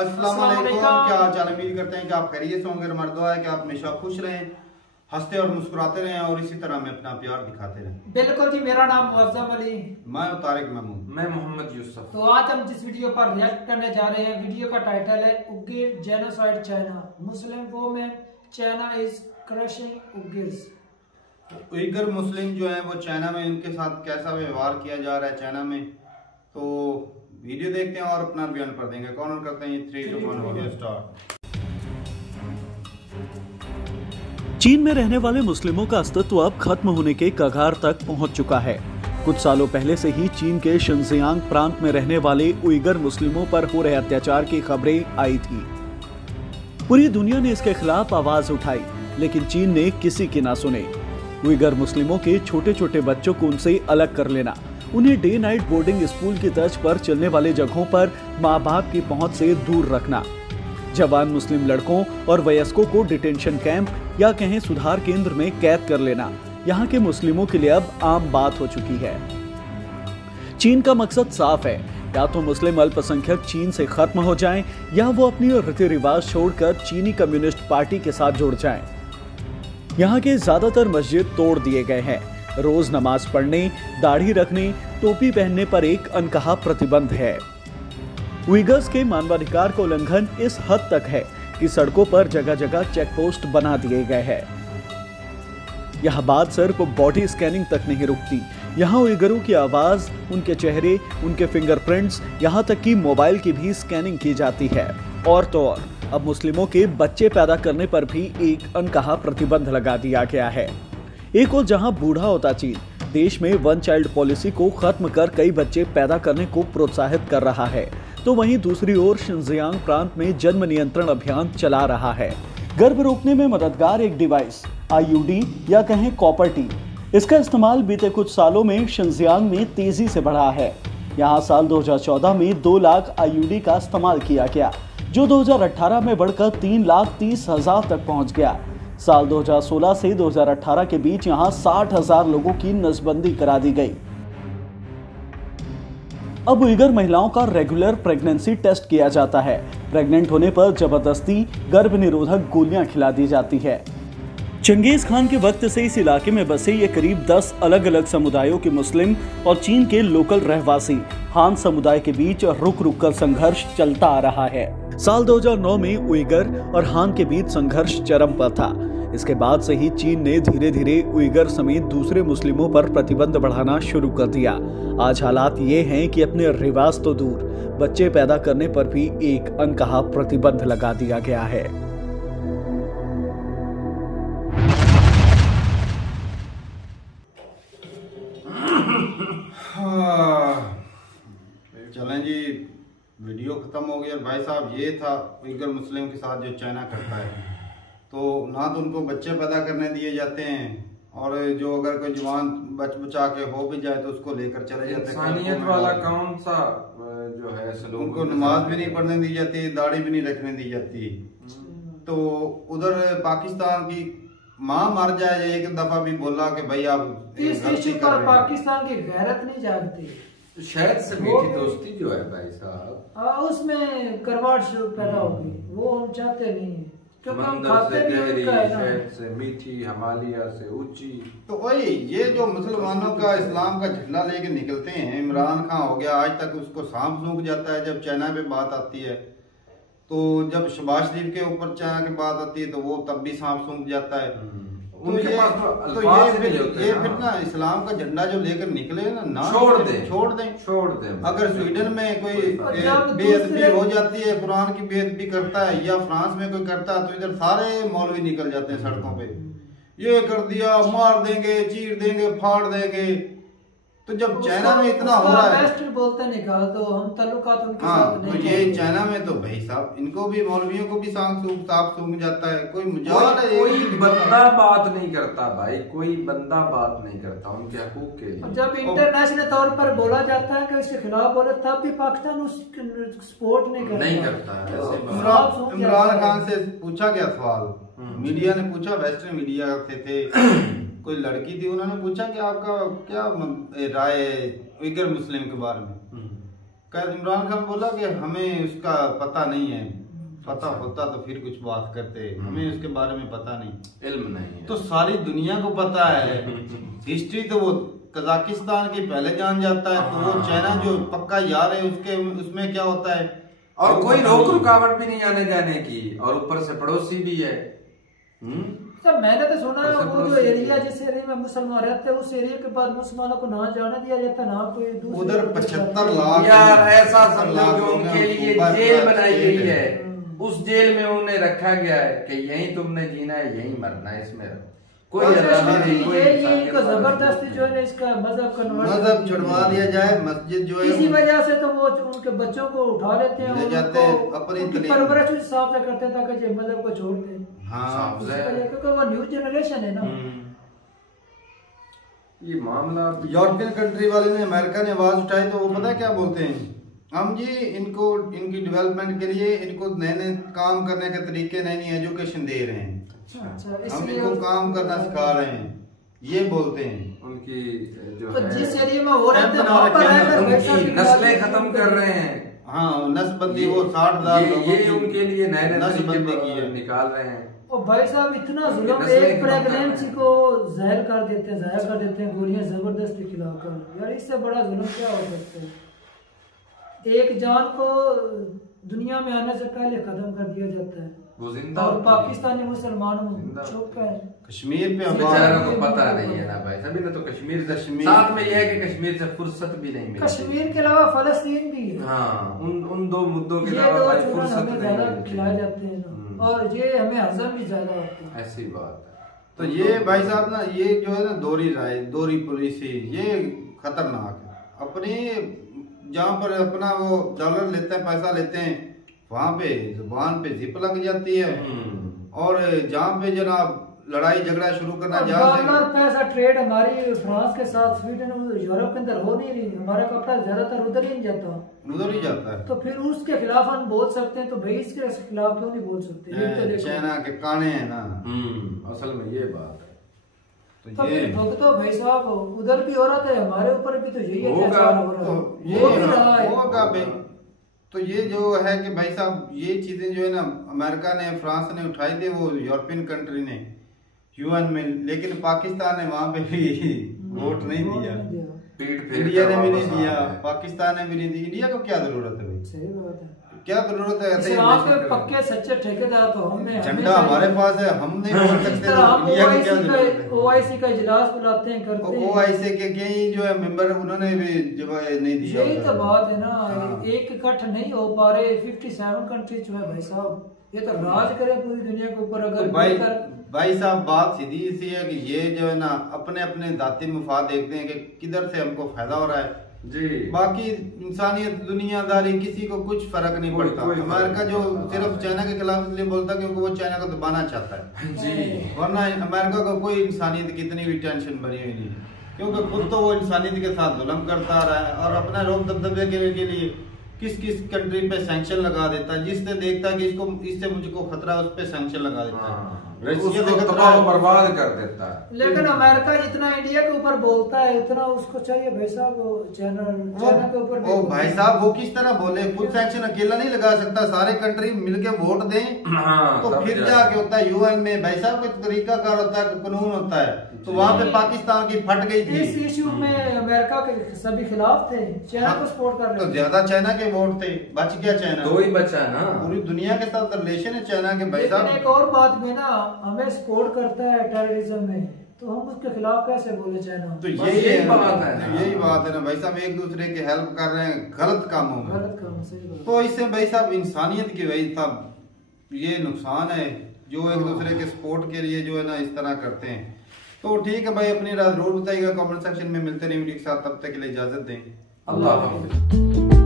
अस्सलाम वालेकुम, क्या हाल चाल। उम्मीद करते हैं कि आप खैरियत से होंगे। हमारी दुआ है कि आप हमेशा खुश रहें, हंसते और मुस्कुराते रहें और इसी तरह में अपना प्यार दिखाते रहें। बिल्कुल जी, मेरा नाम मुअज़्ज़म अली, मैं तारिक महमूद, मैं मोहम्मद यूसुफ। तो आज हम जिस वीडियो पर रिएक्ट करने जा रहे हैं, वीडियो का टाइटल है Uyghur genocide China, Muslim women China is crushing Uyghurs. Uyghur Muslim जो है वो चाइना में उनके साथ कैसा व्यवहार किया जा रहा है चाइना में, तो वीडियो देखते हैं और अपना बयान कर देंगे। कौन करते हैं? 3 2 1 हो गया स्टार्ट। चीन में रहने वाले मुस्लिमों का अस्तित्व अब खत्म होने के कगार तक पहुंच चुका है। कुछ सालों पहले से ही चीन के शिनजियांग प्रांत में रहने वाले उइगर मुस्लिमों पर हो रहे अत्याचार की खबरें आई थी। पूरी दुनिया ने इसके खिलाफ आवाज उठाई, लेकिन चीन ने किसी की ना सुने। उइगर मुस्लिमों के छोटे छोटे बच्चों को उनसे अलग कर लेना, उन्हें डे नाइट बोर्डिंग स्कूल की तर्ज पर चलने वाले जगहों पर माँ बाप की पहुंच से दूर रखना, जवान मुस्लिम लड़कों और वयस्कों को डिटेंशन कैंप या कहें सुधार केंद्र में कैद कर लेना यहाँ के मुस्लिमों के लिए अब आम बात हो चुकी है। चीन का मकसद साफ है, या तो मुस्लिम अल्पसंख्यक चीन से खत्म हो जाएं, या वो अपनी रीति रिवाज छोड़कर चीनी कम्युनिस्ट पार्टी के साथ जुड़ जाएं। यहाँ के ज्यादातर मस्जिद तोड़ दिए गए हैं। रोज नमाज पढ़ने, दाढ़ी रखने, टोपी पहनने पर एक अनकहा प्रतिबंध है। उइगर्स के मानवाधिकार का उल्लंघन इस हद तक है कि सड़कों पर जगह जगह चेक पोस्ट बना दिए गए हैं। यह बात सिर्फ बॉडी स्कैनिंग तक नहीं रुकती, यहाँ उइगरों की आवाज, उनके चेहरे, उनके फिंगरप्रिंट्स, यहाँ तक कि मोबाइल की भी स्कैनिंग की जाती है। और तो और अब मुस्लिमों के बच्चे पैदा करने पर भी एक अनकहा प्रतिबंध लगा दिया गया है। एक और जहां बूढ़ा होता चीन देश में 1 चाइल्ड पॉलिसी को खत्म कर कई बच्चे पैदा करने को प्रोत्साहित कर रहा है, तो वहीं दूसरी ओर शिनजियांग प्रांत में जन्म नियंत्रण अभियान चला रहा है। गर्भ रोकने में मददगार एक डिवाइस IUD या कहें कॉपर टी, इसका इस्तेमाल बीते कुछ सालों में शिनजियांग में तेजी से बढ़ा है। यहाँ साल 2014 में 2 लाख IUD का इस्तेमाल किया गया, जो 2018 में बढ़कर 3,30,000 तक पहुंच गया। साल 2016 से 2018 के बीच यहाँ 60,000 लोगों की नसबंदी करा दी गई। अब उइगर महिलाओं का रेगुलर प्रेगनेंसी टेस्ट किया जाता है। प्रेग्नेंट होने पर जबरदस्ती गर्भ निरोधक गोलियां खिला दी जाती है। चंगेज खान के वक्त से इस इलाके में बसे ये करीब 10 अलग अलग समुदायों के मुस्लिम और चीन के लोकल रहवासी हान समुदाय के बीच रुक रुक कर संघर्ष चलता आ रहा है। साल 2009 में उइगर और हान के बीच संघर्ष चरम पर था। इसके बाद से ही चीन ने धीरे धीरे उइगर समेत दूसरे मुस्लिमों पर प्रतिबंध बढ़ाना शुरू कर दिया। आज हालात ये हैं कि अपने रिवाज तो दूर, बच्चे पैदा करने पर भी एक अनकहा प्रतिबंध लगा दिया गया है। चलें जी, वीडियो खत्म हो गया। भाई साहब, ये था उइगर मुस्लिम के साथ जो चाइना करता है। तो ना तो उनको बच्चे पैदा करने दिए जाते हैं, और जो अगर कोई जवान बचा के हो भी जाए तो उसको लेकर चले जाते हैं। इंसानियत वाला कौन सा जो है सलूक, उनको नमाज भी नहीं पढ़ने दी जाती, दाढ़ी भी नहीं रखने दी जाती। तो उधर पाकिस्तान की माँ मर जाए, एक दफा भी बोला कि भाई आप इस इश्यू पर पाकिस्तान की गैरत नहीं जागती। शायद से मीठी दोस्ती जो है भाई साहब, उसमें करवाट शुरू पैदा होगी, वो हम चाहते नहीं है, क्योंकि हम खाते भी शहद से मीठी, हिमालय से ऊंची। तो वही ये जो मुसलमानों का इस्लाम का झंडा लेके निकलते हैं, इमरान खान हो गया, आज तक उसको सांप सूंघ जाता है जब चाइना पे बात आती है। तो जब शहबाज शरीफ के ऊपर चाइना की बात आती है तो वो तब भी सांप सूंघ जाता है। तो ये फिर ना इस्लाम का झंडा जो लेकर निकले ना छोड़ दें। अगर स्वीडन में कोई बेअदबी हो जाती है, कुरान की बेअदबी करता है, या फ्रांस में कोई करता है, तो इधर सारे मौलवी निकल जाते हैं सड़कों पे, ये कर दिया, मार देंगे, चीर देंगे, फाड़ देंगे। तो जब चाइना में इतना हो रहा है, बोलते निकाल तो हम ताल्लुकात उनके साथ नहीं। तो ये चाइना में तो भाई साहब इनको भी, मौलवियों को भी सांप सूंघ जाता है। कोई मजाक है, कोई बंदा बात नहीं करता भाई, कोई बंदा बात नहीं करता उनके हकूक के लिए। जब इंटरनेशनल तौर पर बोला जाता है कि इसके खिलाफ बोले, तब भी पाकिस्तान उसकी सपोर्ट नहीं करता। इमरान खान से पूछा गया सवाल, मीडिया ने पूछा, वेस्टर्न मीडिया थे कोई लड़की थी, उन्होंने पूछा कि आपका क्या राय है उइगर मुस्लिम के बारे में। इमरान खान बोला कि हमें उसका पता नहीं है, पता होता तो फिर कुछ बात करते, हमें उसके बारे में पता नहीं, इल्म नहीं है। तो सारी दुनिया को पता है। हिस्ट्री तो वो कजाकिस्तान की पहले जान जाता है, तो वो चाइना जो पक्का यार है उसके उसमें क्या होता है, और कोई रोक रुकावट भी नहीं आने जाने की, और ऊपर से पड़ोसी भी है। सर मैंने तो सुना है वो जो एरिया जिस एरिया में मुसलमान रहते हैं उस एरिया के बाद मुसलमानों को ना जाने दिया जाता, ना कोई दूसरे उधर 75 लाख यार ऐसा समझो कि उनके लिए जेल बनाई गई है, उस जेल में उन्हें रखा गया है कि यहीं तुमने जीना है, यहीं मरना है, इसमें कोई इनको जबरदस्ती जो है इसका मजहब छुड़वा दिया जाए, मस्जिद जो है इसी वजह से तो वो उनके बच्चों को उठा लेते हैं, ले जाते हैं, अपनी परवरिश उस हिसाब से करते हैं ताकि मजहब को छोड़ दें। हाँ, क्योंकि वो न्यू जनरेशन है ना। ये मामला यूरोपियन कंट्री वाले ने, अमेरिका ने आवाज उठाई तो वो पता है क्या बोलते हैं, हम जी इनको इनकी डेवलपमेंट के लिए इनको नए नए काम करने के तरीके, नई नई एजुकेशन दे रहे हैं, हम इनको काम करना सिखा रहे हैं, ये बोलते हैं। उनकी जो तो है जिस एरिया में हो रहे थे वहां पर उनकी नस्लें खत्म कर रहे हैं। हाँ, नस्लबंदी वो 60,000 ये उनके लिए नए नए नस्लबंदी तरीके निकाल रहे हैं। और भाई साहब इतना जुल्म, एक प्रेगनेंसी को जहर कर देते हैं, ज़ाया कर देते हैं गोलियां जबरदस्ती खिलाकर, यार इससे बड़ा जुल्म क्या हो सकता है। एक जान को दुनिया में आने से पहले खत्म कर दिया जाता है, वो जिंदा, और पाकिस्तानी मुसलमानों चुप है। कश्मीर पे बेचारों को पता नहीं है ना भाई, सभी ने तो कश्मीर साथ में ये है कि कश्मीर से फुर्सत भी नहीं मिलती, कश्मीर के अलावा फलस्तीन भी है। हाँ, उन दो मुद्दों के ये अलावा दो भाई चूरन फुर्सत हमें नहीं ज्यादा मिलती। खिलाए जाते हैं ना, और ये हमें हजम भी ज्यादा होता है। ऐसी बात है। तो ये भाई साहब ना, ये जो है ना दोहरी राय, दोहरी पॉलिसी, ये खतरनाक है। अपनी जहाँ पर अपना वो डॉलर लेते हैं, पैसा लेते हैं, वहाँ पे जुबान पे जिप लग जाती है, और जहाँ पे जनाब लड़ाई झगड़ा शुरू करना, डॉलर पैसा ट्रेड हमारी फ्रांस के साथ, स्वीडन, यूरोप के अंदर हो नहीं रही, हमारा कपड़ा ज्यादातर उधर ही नहीं जाता, उधर ही जाता है। तो फिर उसके खिलाफ हम बोल सकते हैं, तो भाई इसके खिलाफ क्यों नहीं बोल सकते। ये तो देखो चाइना के काने हैं ना, असल में ये बात है। तो फिर भुगतो भाई साहब, उधर भी हो रहा था, हमारे ऊपर भी तो यही अत्याचार हो रहा है, होगा भाई। तो ये जो है कि भाई साहब ये चीजें जो है ना अमेरिका ने, फ्रांस ने उठाई थी, वो यूरोपियन कंट्री ने यूएन में, लेकिन पाकिस्तान ने वहां पे भी वोट नहीं दिया, इंडिया ने भी नहीं दिया, पाकिस्तान ने भी नहीं दी। इंडिया को क्या जरूरत है भाई, सही बात है, क्या जरूरत है? ऐसे पक्के सच्चे ठेकेदार तो हमने, झंडा हमारे पास है, हम नहीं बोल सकते, इंडिया की क्या जरूरत है? ओआईसी का इजलास बुलाते हैं, करते हैं, ओआईसी के कई जो है मेंबर, उन्होंने भी जवाब नहीं दिया। यही तो बात है ना, एक इकट्ठ नहीं हो पा रहे 57 कंट्रीज जो है भाई साहब, ये तो राज करे पूरी दुनिया के ऊपर। अगर भाई साहब बात सीधी सी है कि ये जो है ना अपने अपने दाती मुफाद देखते हैं कि किधर से हमको फायदा हो रहा है जी, बाकी इंसानियत दुनियादारी किसी को कुछ फर्क नहीं पड़ता। अमेरिका जो सिर्फ चाइना के खिलाफ इसलिए बोलता है क्योंकि वो चाइना को दबाना चाहता है जी, वरना अमेरिका को कोई इंसानियत की इतनी भी टेंशन भरी हुई नहीं, क्योंकि खुद तो वो इंसानियत के साथ जुल्म करता आ रहा है, और अपना रोक दबदबे के लिए किस किस कंट्री पे सैंक्शन लगा देता है, जिससे देखता है कि इससे मुझको खतरा है, उस पे सैंक्शन लगा देता है, रशिया से खतरा बर्बाद कर देता है। लेकिन अमेरिका जितना इंडिया के ऊपर बोलता है उतना उसको चाहिए भाई साहब चाइना के ऊपर। ओ भाई साहब वो किस तरह बोले, खुद सैंक्शन अकेला नहीं लगा सकता, सारे कंट्री मिलके वोट दें तो फिर जाके होता है यूएन में। भाई साहब कोई तरीका कार होता है, कानून होता है, तो वहाँ पे पाकिस्तान की फट गई थी। इस इश्यू में अमेरिका के सभी खिलाफ थे, चाइना को सपोर्ट कर रहे थे, तो ज्यादा चाइना के वोट थे, बच गया चाइना, दो ही बचा ना, पूरी दुनिया के साथ रिलेशन है चाइना के। भाई साहब एक और बात में ना, हमें सपोर्ट करता है टेररिज्म में, तो हम उसके खिलाफ कैसे बोले चाइना? तो यही बात है, यही बात है ना भाई साहब, एक दूसरे की हेल्प कर रहे हैं गलत कामों में, गलत काम, सही बात। तो इससे भाई साहब इंसानियत की भाई साहब ये नुकसान है जो एक दूसरे के सपोर्ट के लिए जो है ना इस तरह करते हैं। तो ठीक है भाई, अपनी राय जरूर बताइएगा कमेंट सेक्शन में, मिलते नहीं वीडियो के साथ, तब तक के लिए इजाजत दें, अल्लाह हाफिज।